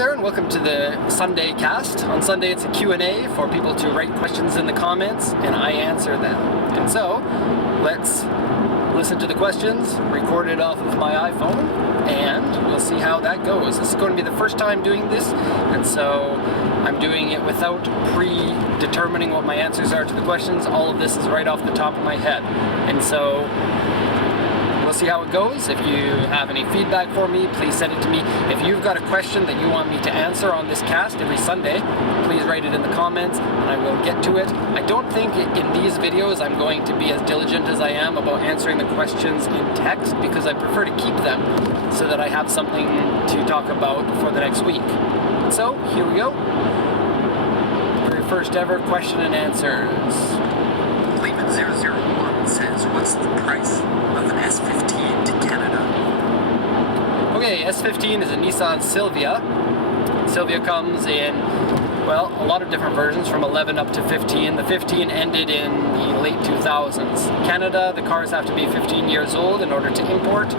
there, and welcome to the Sunday cast. On Sunday it's a Q&A for people to write questions in the comments and I answer them. And so, let's listen to the questions, record it off of my iPhone, and we'll see how that goes. This is going to be the first time doing this, and so I'm doing it without predetermining what my answers are to the questions. All of this is right off the top of my head. And so we'll see how it goes. If you have any feedback for me, please send it to me. If you've got a question that you want me to answer on this cast every Sunday, please write it in the comments and I will get to it. I don't think in these videos I'm going to be as diligent as I am about answering the questions in text, because I prefer to keep them so that I have something to talk about for the next week. So, here we go. Very first ever question and answers. Lehman001 says, what's the price of an S50 to Canada? Okay, S15 is a Nissan Silvia. Silvia comes in, well, a lot of different versions, from 11 up to 15. The 15 ended in the late 2000s. Canada, the cars have to be 15 years old in order to import,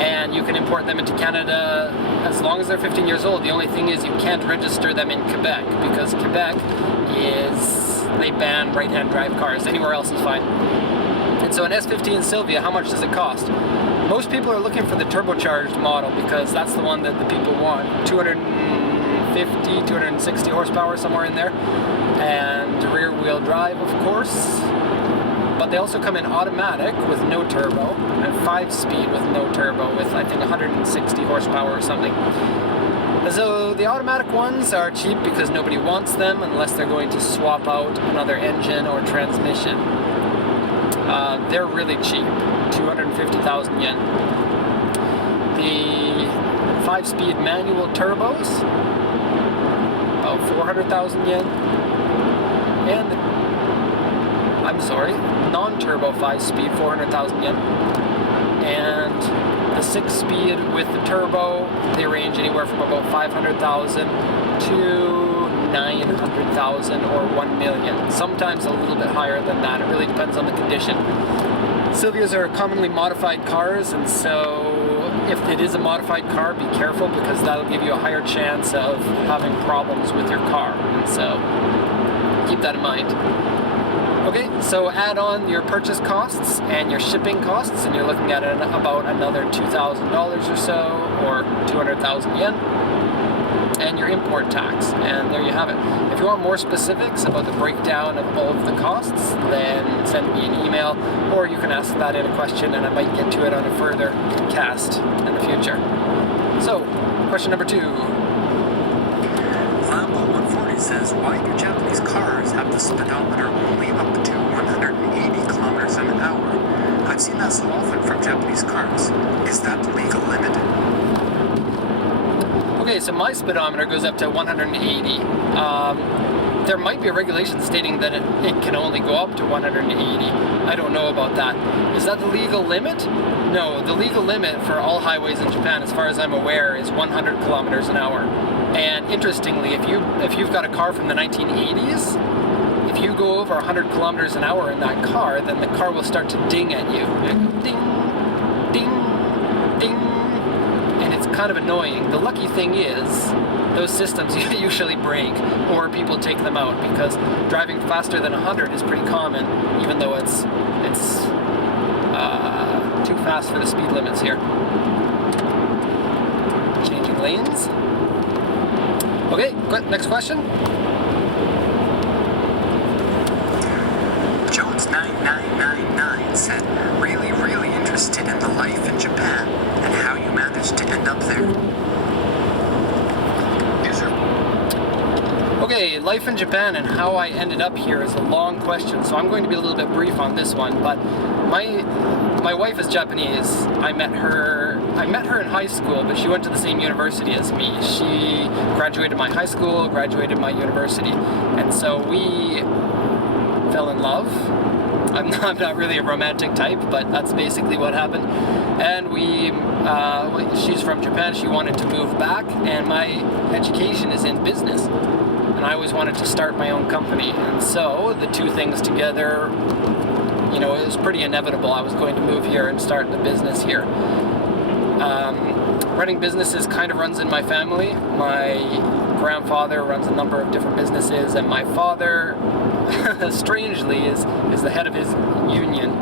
and you can import them into Canada as long as they're 15 years old. The only thing is you can't register them in Quebec, because Quebec they ban right-hand drive cars. Anywhere else is fine. And so an S50 Silvia, how much does it cost? Most people are looking for the turbocharged model because that's the one that the people want. 250, 260 horsepower, somewhere in there. And rear-wheel drive, of course. But they also come in automatic with no turbo, and 5-speed with no turbo with, I think, 160 horsepower or something. So the automatic ones are cheap because nobody wants them unless they're going to swap out another engine or transmission. They're really cheap, 250,000 yen. The 5-speed manual turbos, about 400,000 yen. And non-turbo 5-speed, 400,000 yen. And the 6-speed with the turbo, they range anywhere from about 500,000 to 900,000 or 1 million. Sometimes a little bit higher than that. It really depends on the condition. Silvias are commonly modified cars, and so if it is a modified car, be careful, because that'll give you a higher chance of having problems with your car. And so keep that in mind. Okay, so add on your purchase costs and your shipping costs, and you're looking at about another $2,000 or so, or 200,000 yen, and your import tax, and there you have it. If you want more specifics about the breakdown of all of the costs, then send me an email, or you can ask that in a question, and I might get to it on a further cast in the future. So, question number 2. Lambo140 says, why do Japanese cars have the speedometer only up to 180 kilometers an hour? I've seen that so often from Japanese cars. Is that the legal limit? Okay, so my speedometer goes up to 180. There might be a regulation stating that it can only go up to 180. I don't know about that. Is that the legal limit? No, the legal limit for all highways in Japan, as far as I'm aware, is 100 kilometers an hour. And interestingly, if you've got a car from the 1980s, if you go over 100 kilometers an hour in that car, then the car will start to ding at you. Ding, ding, ding. And it's kind of annoying. The lucky thing is, those systems usually break, or people take them out, because driving faster than 100 is pretty common, even though it's too fast for the speed limits here. Changing lanes. Okay, next question. Jones9999 said, really interested in the life in Japan and how you managed to end up there. Okay, life in Japan and how I ended up here is a long question, so I'm going to be a little bit brief on this one. But my wife is Japanese. I met her in high school, but she went to the same university as me. She graduated my high school, graduated my university, and so we fell in love. I'm not really a romantic type, but that's basically what happened. And she's from Japan. She wanted to move back, and my education is in business. And I always wanted to start my own company, and so the two things together, you know, it was pretty inevitable. I was going to move here and start the business here. running businesses kind of runs in my family. My grandfather runs a number of different businesses, and my father, strangely, is the head of his union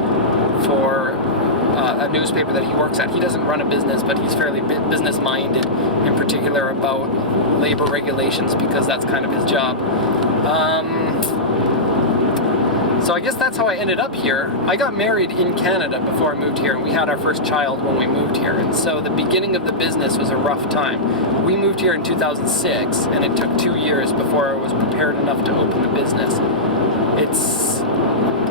for a newspaper that he works at. He doesn't run a business, but he's fairly business-minded, in particular about labor regulations, because that's kind of his job. So I guess that's how I ended up here. I got married in Canada before I moved here, and we had our first child when we moved here. And so the beginning of the business was a rough time. We moved here in 2006, and it took 2 years before I was prepared enough to open the business. It's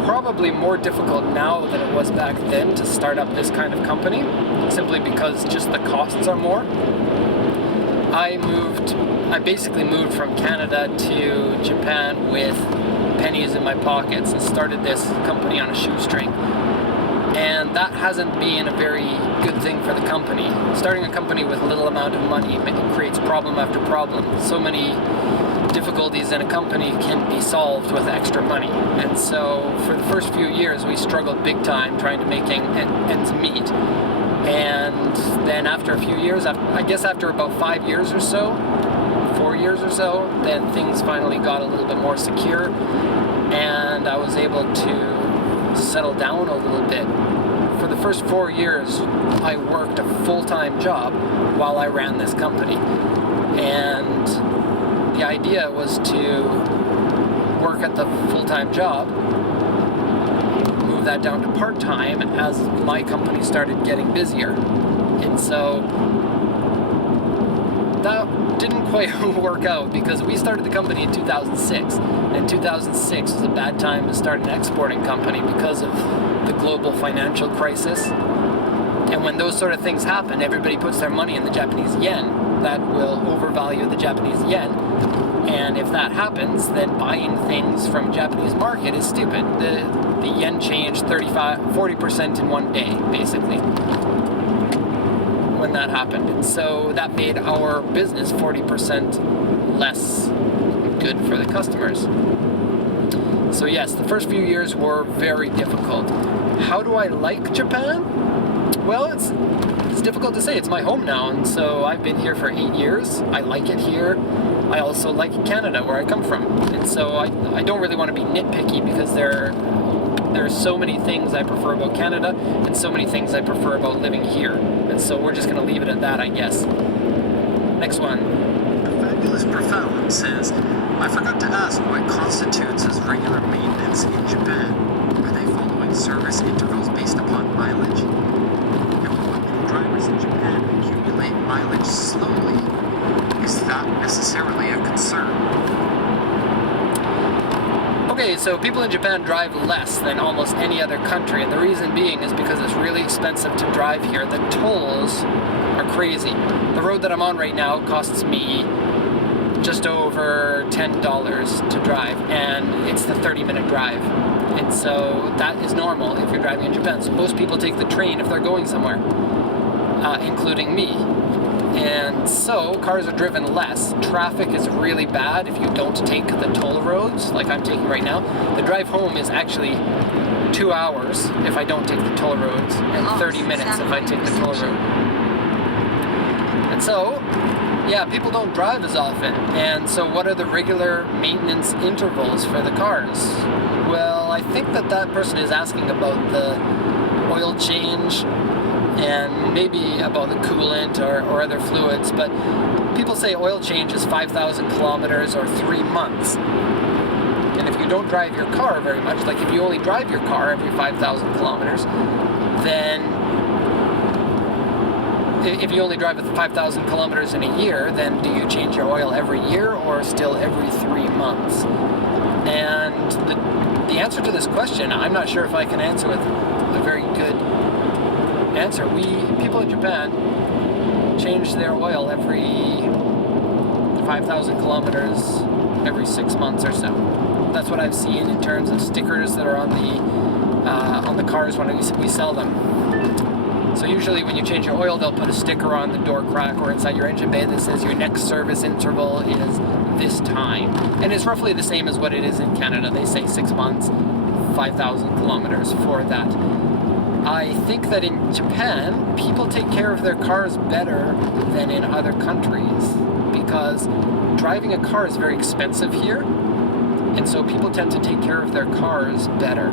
probably more difficult now than it was back then to start up this kind of company, simply because just the costs are more. I basically moved from Canada to Japan with pennies in my pockets and started this company on a shoestring. And that hasn't been a very good thing for the company. Starting a company with little amount of money creates problem after problem. So many difficulties in a company can be solved with extra money. And so for the first few years we struggled big time trying to make ends meet. And then after a few years, I guess after about 5 years or so, 4 years or so, then things finally got a little bit more secure, and I was able to settle down a little bit. For the first 4 years, I worked a full-time job while I ran this company. And the idea was to work at the full-time job, move that down to part-time as my company started getting busier. And so that didn't quite work out, because we started the company in 2006, and 2006 was a bad time to start an exporting company because of the global financial crisis. And when those sort of things happen, everybody puts their money in the Japanese yen. That will overvalue the Japanese yen. And if that happens, then buying things from Japanese market is stupid. The yen changed 40% in one day, basically, when that happened. And so that made our business 40% less good for the customers. So yes, the first few years were very difficult. How do I like Japan? Well, it's difficult to say. It's my home now, and so I've been here for 8 years. I like it here. I also like Canada, where I come from. And so I don't really want to be nitpicky, because there are so many things I prefer about Canada and so many things I prefer about living here. And so we're just going to leave it at that, I guess. Next one. Fabulous Profound says, I forgot to ask what constitutes as regular maintenance in Japan. Are they following service intervals based upon mileage? And what many drivers in Japan accumulate mileage slowly? Is that necessarily a concern? Okay, so people in Japan drive less than almost any other country, and the reason being is because it's really expensive to drive here. The tolls are crazy. The road that I'm on right now costs me just over $10 to drive, and it's the 30-minute drive. And so that is normal if you're driving in Japan. So most people take the train if they're going somewhere, including me. And so cars are driven less. Traffic is really bad if you don't take the toll roads, like I'm taking right now. The drive home is actually 2 hours if I don't take the toll roads, and 30 minutes if I take the toll road. And so, yeah, people don't drive as often. And so what are the regular maintenance intervals for the cars? Well, I think that person is asking about the oil change and maybe about the coolant or other fluids, but people say oil change is 5,000 kilometers or 3 months. And if you don't drive your car very much, like if you only drive your car every 5,000 kilometers, then if you only drive it 5,000 kilometers in a year, then do you change your oil every year or still every 3 months? And the answer to this question, I'm not sure if I can answer with a very good answer. People in Japan change their oil every 5,000 kilometers every 6 months or so. That's what I've seen in terms of stickers that are on the cars when we sell them. So usually when you change your oil, they'll put a sticker on the door crack or inside your engine bay that says your next service interval is this time. And it's roughly the same as what it is in Canada. They say 6 months, 5,000 kilometers for that. I think that in Japan, people take care of their cars better than in other countries because driving a car is very expensive here, and so people tend to take care of their cars better.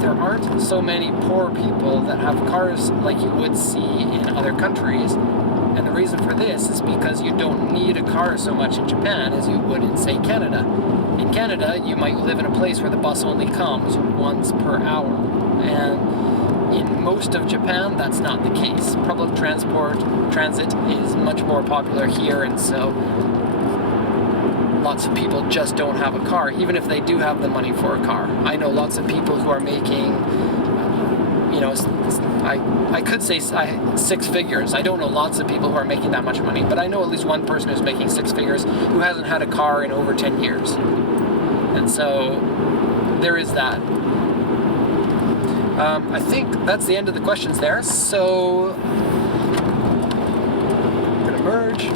There aren't so many poor people that have cars like you would see in other countries, and the reason for this is because you don't need a car so much in Japan as you would in, say, Canada. In Canada, you might live in a place where the bus only comes once per hour, and in most of Japan, that's not the case. Public transit is much more popular here, and so lots of people just don't have a car, even if they do have the money for a car. I know lots of people who are making, I could say 6 figures. I don't know lots of people who are making that much money, but I know at least one person who's making 6 figures who hasn't had a car in over 10 years. And so there is that. I think that's the end of the questions there, so I'm gonna merge.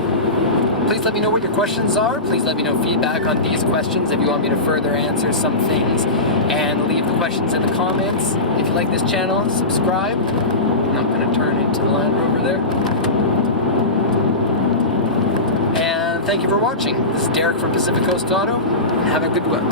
Please let me know what your questions are. Please let me know feedback on these questions if you want me to further answer some things. And leave the questions in the comments. If you like this channel, subscribe. I'm not going to turn into the Land Rover there. And thank you for watching. This is Derek from Pacific Coast Auto. And have a good one.